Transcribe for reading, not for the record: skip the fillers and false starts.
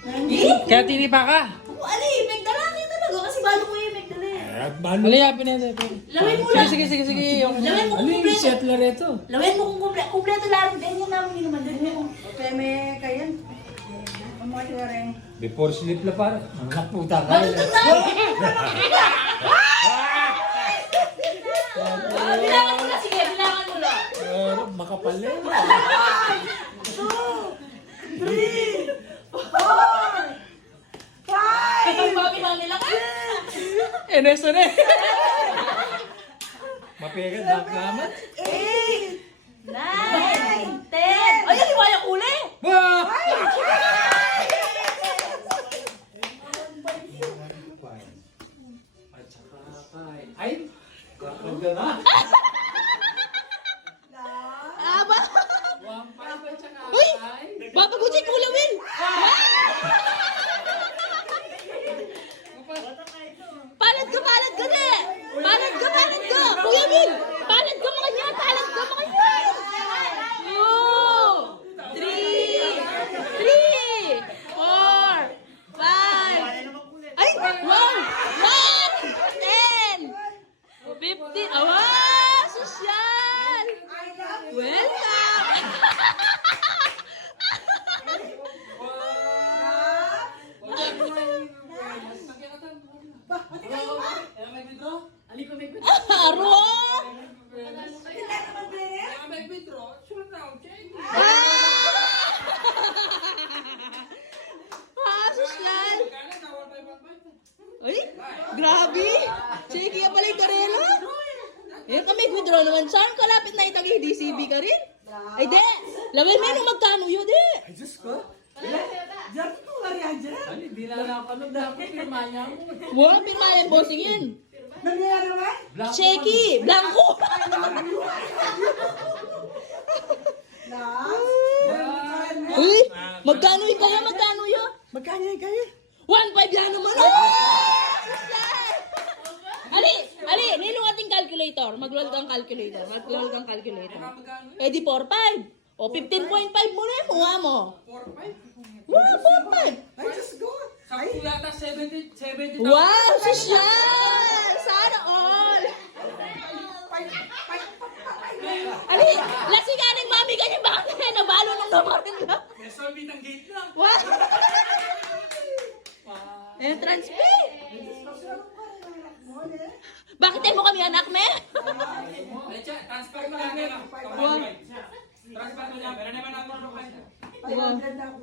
Kaya tinipa ka. Ali, megdalaki talaga. Kasi balo ko yung megdala. Maliyapin na ito. Lawin mo lang. Sige. Lawin mo Ano kung yung kumpleto. settler ito? Lawin mo kung kumpleto. Kumpleto lang. Ganyan namin yun naman. Ganyan mo. Okay, may kayan. Mamuha rin. Before sleep na parang. Ang naputa ka. Bilangan mo na. Sige, bilangan mo na. Makapal na yun. 4, 5, Ang mami-mami lang. Enes na eh. Mapigat na kamat. 8, 9, 10. Ay, liwayang uli. Bah! At saka ay, kakagda na. Aba. Wampay at saka Uy! ay. Babagutin ko lawin. Palad ka na. Palad ka. Kuya Will, palad ka mga yan. Palad ka mga yan. 2, 3, 4, 5. Ay, 1, 10, 15. Awa, sosyal. Welcome. Aro! Sosyal. Ay, grabe. Sige, kaya pala yung karela. Eh, kami withdraw naman. Saan kalapit na itag DCB ka rin? Ay, di. Lawin mo nung magkano yun, di. Ay, Diyos ko. Diyan ko nga rin dyan. Ano, di na napanood na ako pirmanya mo. Wow, pinmayan bossing yun. Nangyayari naman? Checky, blanco. Last. Uy, magkano yun kaya? Magkano yun? Magkano yung kaya? 1.5 yan naman. Ali, nilong ating calculator. Mag-roll kang calculator. Eh di 4.5. O 15.5 mo na yung mukha mo. 4.5? Wala, 4.5. Ay, Diyos ko. Sakto yata 70. Wow, sosyal! Sana all! Ali, lasing nga ng mami ka niya. Bakit na nabalo nung nabarin ka? Solve ang gate lang. What? Entrance fee? Bakit tayo mo kami anak, me? Transfer mo lang. Transfer mo lang. Pero naman ako. 500 na ako.